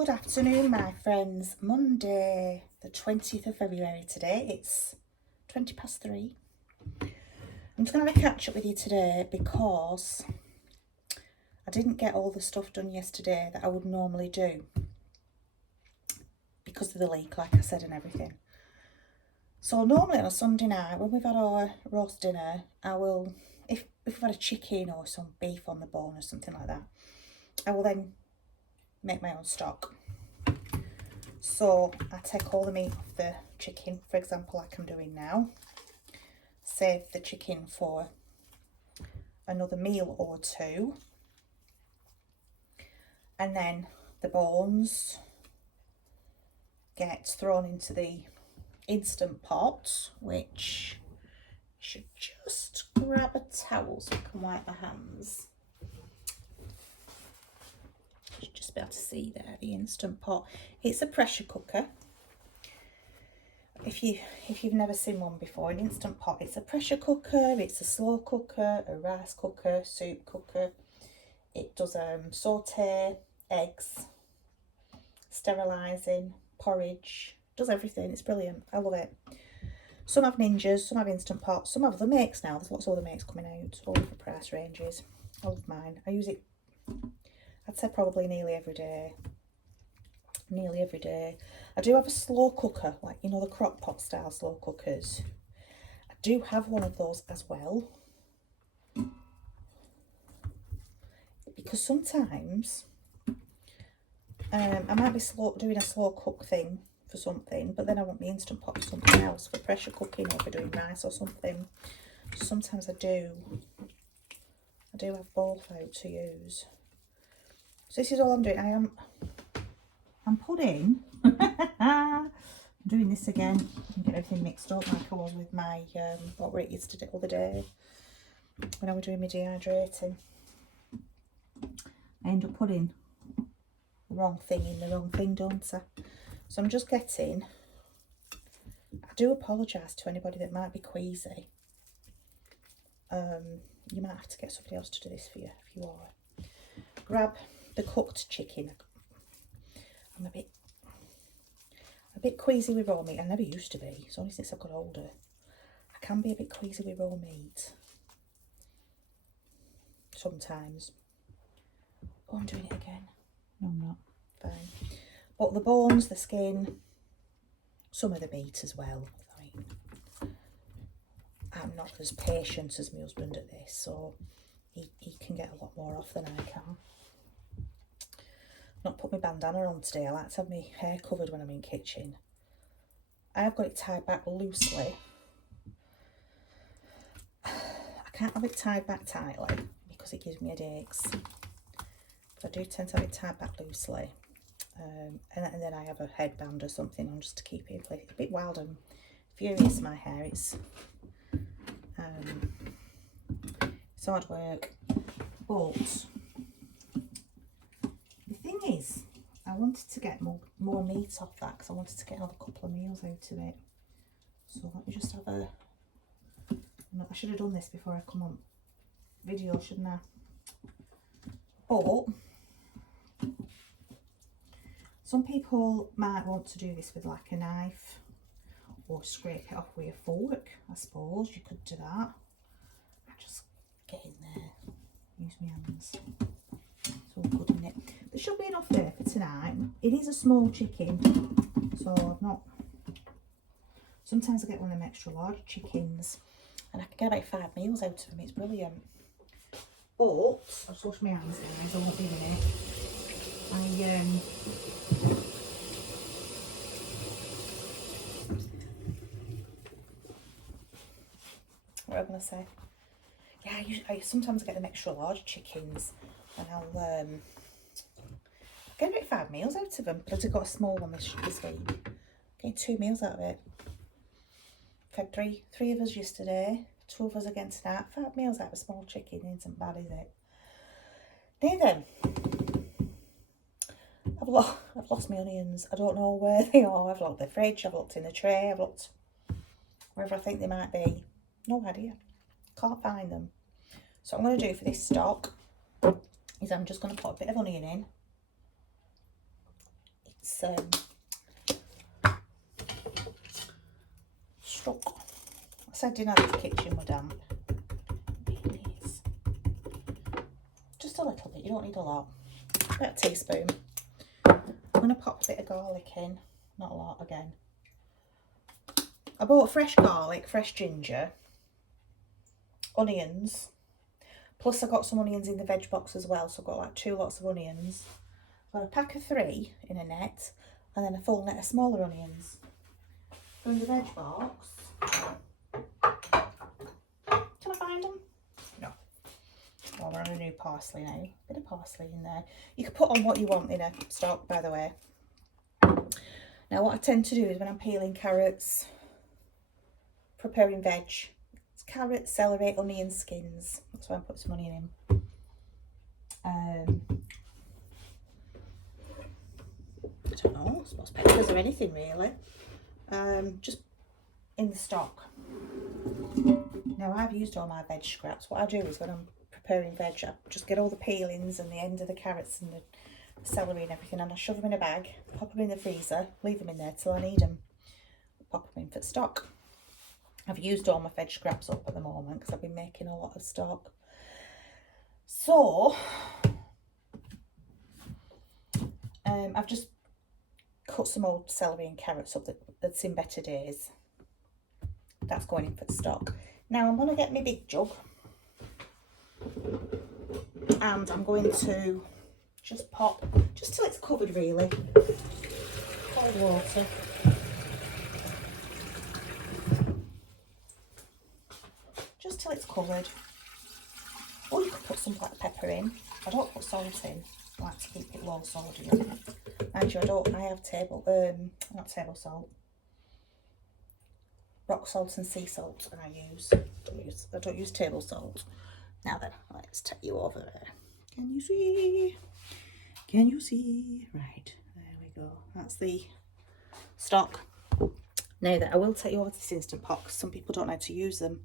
Good afternoon, my friends. Monday, the 20th of February today. It's 20 past 3. I'm just going to have a catch up with you today because I didn't get all the stuff done yesterday that I would normally do because of the leak, like I said, and everything. So normally on a Sunday night, when we've had our roast dinner, I will, if we've had a chicken or some beef on the bone or something like that, I will then make my own stock. So I take all the meat off the chicken, for example, like I'm doing now. Save the chicken for another meal or two. And then the bones get thrown into the Instant Pot, which I should just grab a towel so I can wipe my hands. You should just be able to see there, the Instant Pot. It's a pressure cooker. If you've never seen one before, an Instant Pot, it's a pressure cooker, it's a slow cooker, a rice cooker, soup cooker. It does saute, eggs, sterilising, porridge, does everything. It's brilliant. I love it. Some have Ninjas, some have Instant Pots, some have other makes now. There's lots of other makes coming out, all different price ranges. I love mine. I use it, I'd say probably nearly every day. I do have a slow cooker, like, you know, the crock pot style slow cookers. I do have one of those as well. Because sometimes I might be doing a slow cook thing for something, but then I want the Instant Pot for something else, for pressure cooking or for doing rice or something. Sometimes I do have both out to use. So this is all I'm doing. I'm putting I'm doing this again and get everything mixed up like I was with my what were it yesterday, the other day when I was doing my dehydrating. I end up putting the wrong thing in the wrong thing, don't I? So I'm just getting, I do apologise to anybody that might be queasy. You might have to get somebody else to do this for you if you are. Grab the cooked chicken. I'm a bit queasy with raw meat. I never used to be. It's only since I've got older. I can be a bit queasy with raw meat. Sometimes. Oh, I'm doing it again. No, I'm not. Fine. But the bones, the skin, some of the meat as well. I'm not as patient as my husband at this, so he can get a lot more off than I can. Not put my bandana on today. I like to have my hair covered when I'm in kitchen. I have got it tied back loosely. I can't have it tied back tightly because it gives me headaches. But I do tend to have it tied back loosely. And then I have a headband or something on just to keep it in place. It's a bit wild and furious, my hair. It's hard work. But the thing is, I wanted to get more meat off that because I wanted to get another couple of meals out of it. So let me just have a... I should have done this before I come on video, shouldn't I? But some people might want to do this with like a knife or scrape it off with a fork. I suppose you could do that. I just get in there, use my hands. It's all good, isn't it? There should be enough there for tonight. It is a small chicken, so I've not... Sometimes I get one of them extra large chickens and I can get about 5 meals out of them. It's brilliant. But I'll just wash my hands guys, I won't be in it. What am I going to say? Yeah, I sometimes get them extra large chickens and I'll get about 5 meals out of them. But I've got a small one this week. Getting 2 meals out of it. Fed three of us yesterday, 2 of us again tonight. 5 meals out of a small chicken isn't bad, is it? Neither. I've lost my onions. I don't know where they are. I've looked the fridge, I've looked in the tray, I've looked wherever I think they might be. No idea. Can't find them. So what I'm going to do for this stock is I'm just going to put a bit of onion in. it's stuck. I said didn't have the kitchen were damp. It is. Just a little bit, you don't need a lot. About a teaspoon. I'm going to pop a bit of garlic in, not a lot again. I bought fresh garlic, fresh ginger, onions, plus I got some onions in the veg box as well, so I've got like 2 lots of onions. I've got a pack of 3 in a net, and then a full net of smaller onions. So in the veg box, can I find them? No. Oh, we're on a new parsley now. Bit of parsley in there. You can put on what you want in a stock, by the way. Now what I tend to do is when I'm peeling carrots, preparing veg, it's carrots, celery, onion skins. That's why I put some onion in. I don't know, I suppose peppers or anything really. Just in the stock. Now I've used all my veg scraps. What I do is when I'm preparing veg, I just get all the peelings and the end of the carrots and the celery and everything, and I shove them in a bag, pop them in the freezer, leave them in there till I need them, pop them in for stock. I've used all my veg scraps up at the moment because I've been making a lot of stock. So I've just cut some old celery and carrots up that's in better days. That's going in for the stock. Now I'm going to get my big jug and I'm going to just pop, just till it's covered really, cold water. Just till it's covered. Or you could put some black pepper in. I don't put salt in. I like to keep it low sodium. Mind you, I have not table salt. Rock salt and sea salt I use. I don't use table salt. Now then, let's take you over there. Can you see? Can you see? Right, there we go. That's the stock. Now that I will take you over to this Instant Pot because some people don't know how to use them.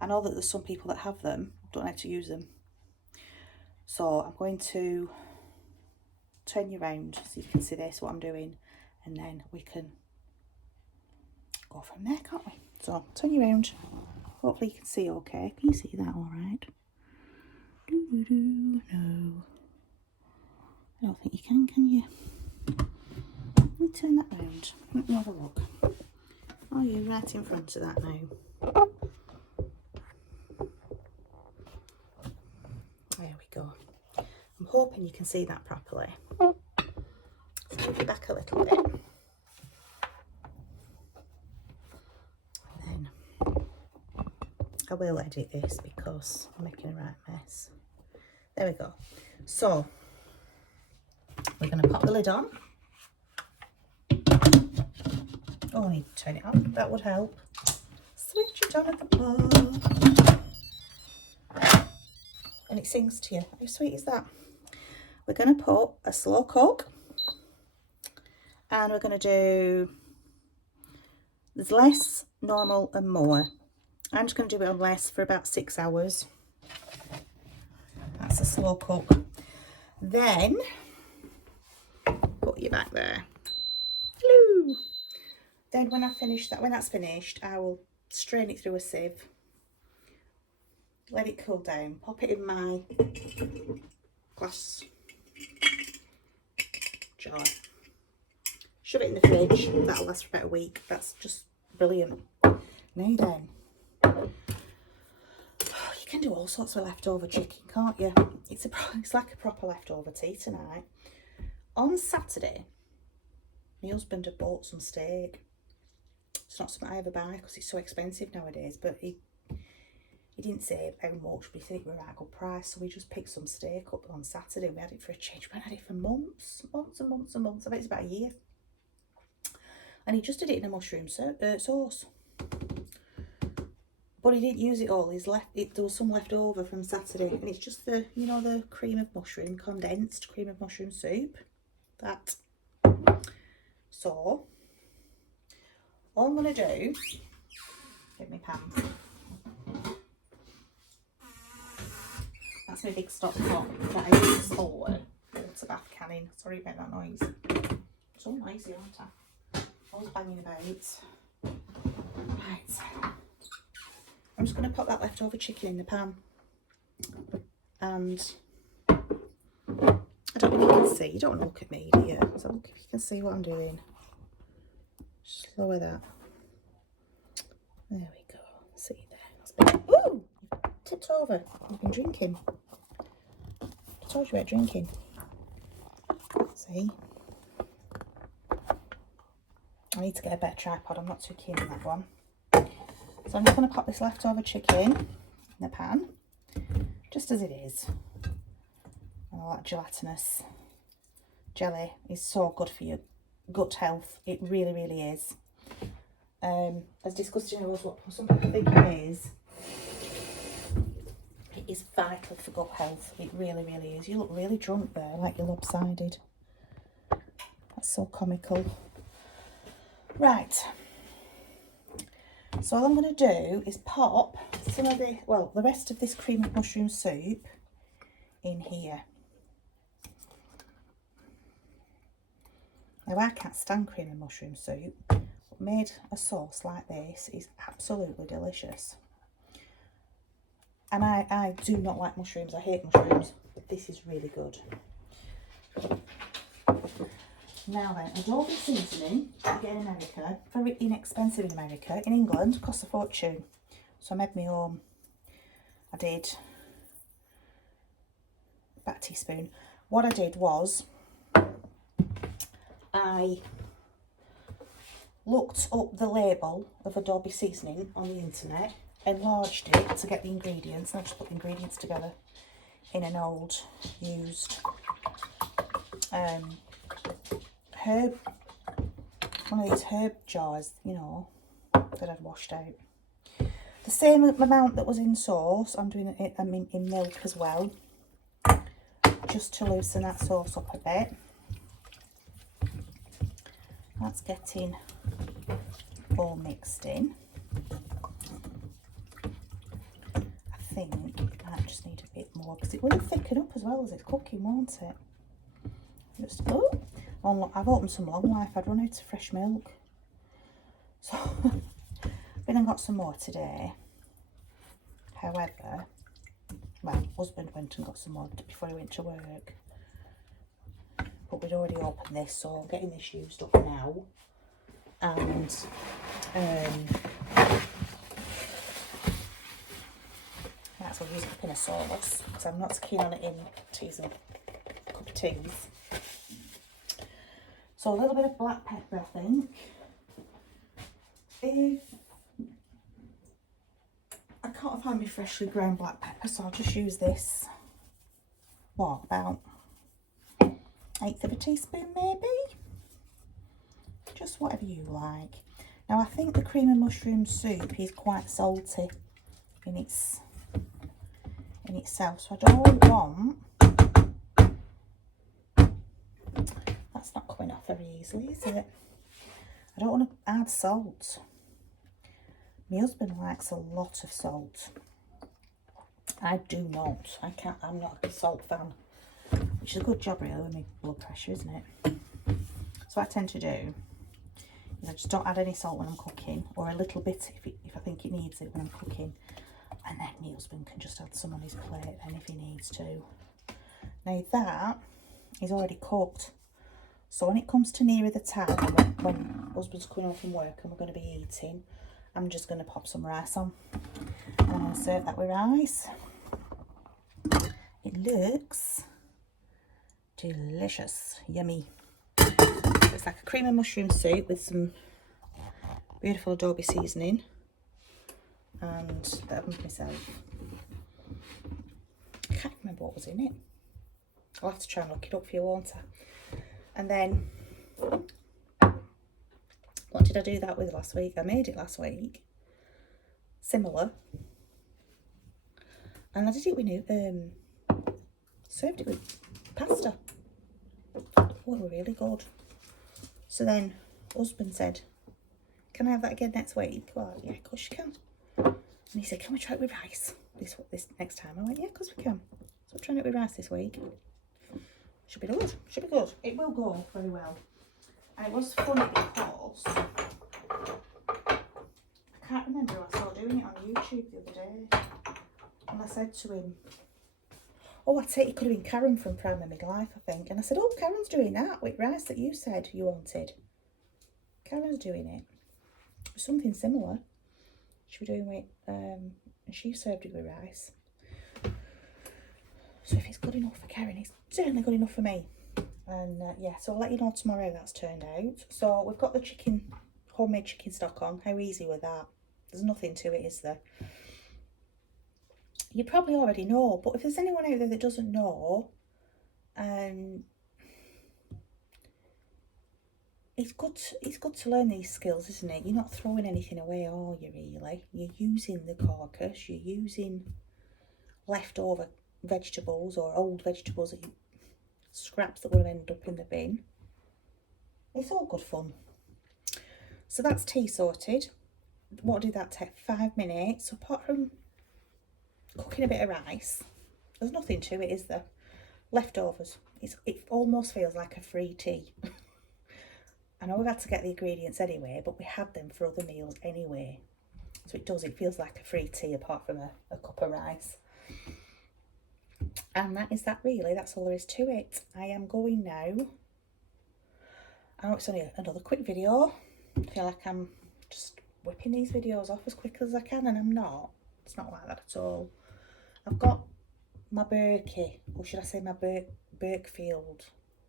I know that there's some people that have them, don't know how to use them. So I'm going to turn you around so you can see this, what I'm doing, and then we can go from there, can't we? So turn you around. Hopefully you can see okay. Can you see that all right? No. I don't think you can you? Let me turn that round. Let me have a look. Oh, you're right in front of that now. There we go. I'm hoping you can see that properly. Let's move it back a little bit. And then I will edit this because I'm making a right mess. There we go. So we're going to pop the lid on. Oh, I need to turn it on. That would help. Switch it on at the bottom. And it sings to you. How sweet is that? We're going to put a slow cook. And we're going to do, there's less, normal and more. I'm just going to do it on less for about 6 hours. That's a slow cook. Then, put you back there. Hello. Then when that's finished, I will strain it through a sieve. Let it cool down. Pop it in my glass jar. Shove it in the fridge. That'll last for about a week. That's just brilliant. Now then, you can do all sorts of leftover chicken, can't you? It's like a proper leftover tea tonight. On Saturday, my husband had bought some steak. It's not something I ever buy because it's so expensive nowadays, but he didn't say how much, but he said it was a right good price, so we just picked some steak up on Saturday. We had it for a change. We had it for months and months and months. I bet it's about a year. And he just did it in a mushroom sauce. But he didn't use it all. There was some left over from Saturday, and it's just the, you know, the cream of mushroom, condensed cream of mushroom soup. That. So, all I'm going to do, get my pan. That's my big stock pot that I use for water bath canning. Sorry about that noise. So so noisy, aren't I? Always banging about. Right. I'm just going to pop that leftover chicken in the pan. And I don't know if you can see. You don't want to look at me, do you? So look if you can see what I'm doing. Just lower that. There we go. See there. Ooh! Tipped over. You've been drinking. I told you about drinking. See? I need to get a better tripod. I'm not too keen on that one. So I'm just going to pop this leftover chicken in the pan, just as it is. And all that gelatinous jelly is so good for your gut health. It really, really is. As disgusting as what some people think it is vital for gut health. It really, really is. You look really drunk there, like you're lopsided. That's so comical. Right. So all I'm going to do is pop some of the rest of this cream of mushroom soup in here. Now I can't stand cream of mushroom soup, but made a sauce like this is absolutely delicious. And I do not like mushrooms, I hate mushrooms, but this is really good. Now then, Adobo seasoning you get in America, very inexpensive in America. In England, it costs a fortune. So I made my own. I did about a teaspoon. What I did was, I looked up the label of Adobo seasoning on the internet, enlarged it to get the ingredients, and I just put the ingredients together in an old used herb, one of these herb jars, you know, that I'd washed out. The same amount that was in sauce, I'm doing it in milk as well, just to loosen that sauce up a bit. That's getting all mixed in. I think I might just need a bit more because it will thicken up as well as it's cooking, won't it? Just, oh, look, I've opened some Long Life. I'd run out of fresh milk. So, I've been and got some more today. However, well, husband went and got some more before he went to work. But we'd already opened this, so I'm getting this used up now. And, that's what I'm using up in a sauce, because I'm not as keen on it in teas and cup of teas. So a little bit of black pepper, I think. If I can't find my freshly ground black pepper, so I'll just use this. What, about 1/8 of a teaspoon maybe? Just whatever you like. Now I think the cream and mushroom soup is quite salty in itself, so I don't want, that's not coming off very easily, is it? I don't want to add salt. My husband likes a lot of salt. I do not. I'm not a big salt fan, which is a good job really with my blood pressure, isn't it? So what I tend to do is I just don't add any salt when I'm cooking, or a little bit if I think it needs it when I'm cooking, and then my husband can just add some on his plate then if he needs to. Now that is already cooked, so when it comes to nearer the time when husband's coming home from work and we're going to be eating, I'm just going to pop some rice on, and I'm going to serve that with rice. It looks delicious, yummy. It's like a cream and mushroom soup with some beautiful Adobo seasoning, and that I've made myself. I can't remember what was in it. I'll have to try and look it up for you, won't I? And then, what did I do that with last week? I made it last week, similar, and I did it with served it with pasta. Oh, it was really good. So then husband said, can I have that again next week? Well, yeah, of course you can. And he said, can we try it with rice this next time? I went, yeah, of course we can. So I'm trying it with rice this week. Should be good. Should be good. It will go very well. And it was funny because I can't remember who I saw doing it on YouTube the other day. And I said to him, oh, I take it could have been Karen from Prime of Midlife, I think. And I said, oh, Karen's doing that with rice that you said you wanted. Karen's doing it. Something similar. She was doing with, and she served it with rice. So if it's good enough for Karen, it's certainly good enough for me. And yeah, so I'll let you know tomorrow how that's turned out. So we've got the chicken, homemade chicken stock on. How easy was that? There's nothing to it, is there? You probably already know, but if there's anyone out there that doesn't know, it's good to learn these skills, isn't it? You're not throwing anything away, are you, really? You're using the carcass, you're using leftover vegetables or old vegetables, scraps that will end up in the bin. It's all good fun. So that's tea sorted. What did that take? 5 minutes. So apart from cooking a bit of rice, there's nothing to it, is there? Leftovers. It almost feels like a free tea. I know we've had to get the ingredients anyway, but we had them for other meals anyway. So it feels like a free tea apart from a cup of rice. And that is that, really. That's all there is to it. I am going now. I know it's only another quick video. I feel like I'm just whipping these videos off as quick as I can, and I'm not. It's not like that at all. I've got my Berkey, or should I say my Berkfield.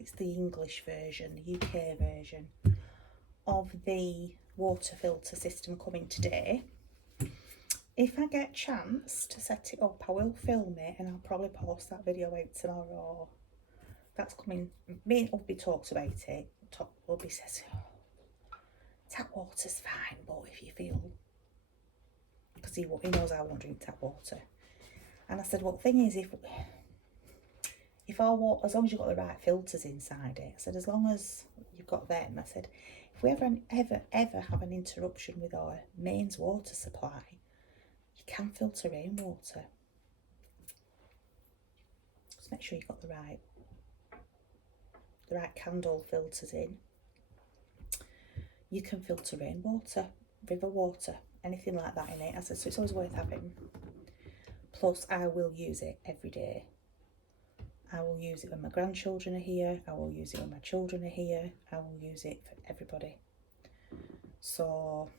It's the English version, the UK version of the water filter system coming today. If I get a chance to set it up, I will film it and I'll probably post that video out tomorrow. That's coming. Me and Ubby talked about it. Ubby says, oh, tap water's fine, but if you feel, because he knows I won't drink tap water. And I said, well, the thing is, if our water, as long as you've got the right filters inside it, I said, as long as you've got them, I said, if we ever have an interruption with our mains water supply, you can filter rainwater. Just make sure you've got the right candle filters in. You can filter rainwater, river water, anything like that in it. I said, so it's always worth having. Plus, I will use it every day. I will use it when my grandchildren are here. I will use it when my children are here. I will use it for everybody. So,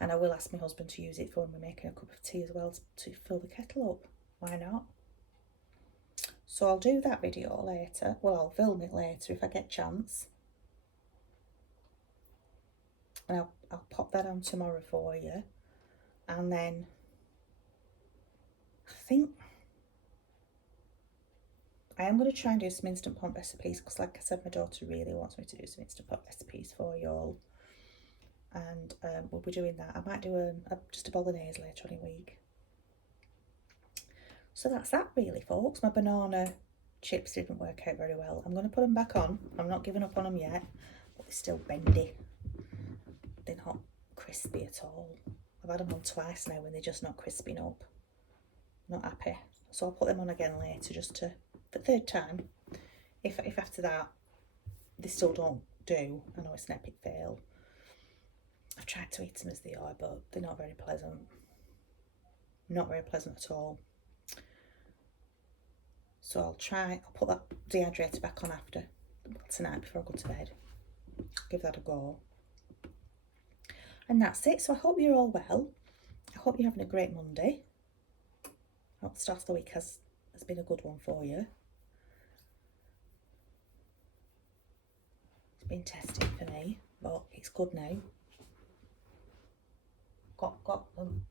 and I will ask my husband to use it for when we're making a cup of tea as well, to fill the kettle up. Why not? So I'll do that video later. Well, I'll film it later if I get a chance. And I'll pop that on tomorrow for you. And then I think I am going to try and do some Instant Pot recipes, because like I said, my daughter really wants me to do some Instant Pot recipes for you all. And we'll be doing that. I might do just a bolognese later on in the week. So that's that, really, folks. My banana chips didn't work out very well. I'm going to put them back on. I'm not giving up on them yet, but they're still bendy. They're not crispy at all. I've had them on twice now and they're just not crisping up. Not happy. So I'll put them on again later, just to, for the third time. If after that they still don't do, I know it's an epic fail. I've tried to eat them as they are, but they're not very pleasant. Not very pleasant at all. So I'll put that dehydrator back on after tonight before I go to bed. Give that a go. And that's it. So I hope you're all well. I hope you're having a great Monday. I hope the start of the week has been a good one for you. It's been testing for me, but it's good now.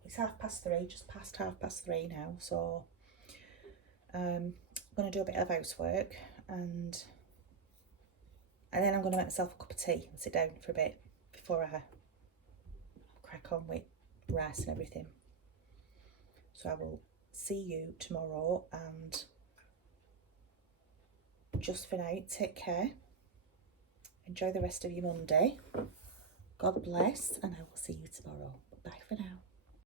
It's 3:30, just past 3:30 now, so I'm going to do a bit of housework, and then I'm going to make myself a cup of tea and sit down for a bit before I crack on with rice and everything. So I will see you tomorrow, and just for now, take care. Enjoy the rest of your Monday. God bless, and I will see you tomorrow. Bye for now.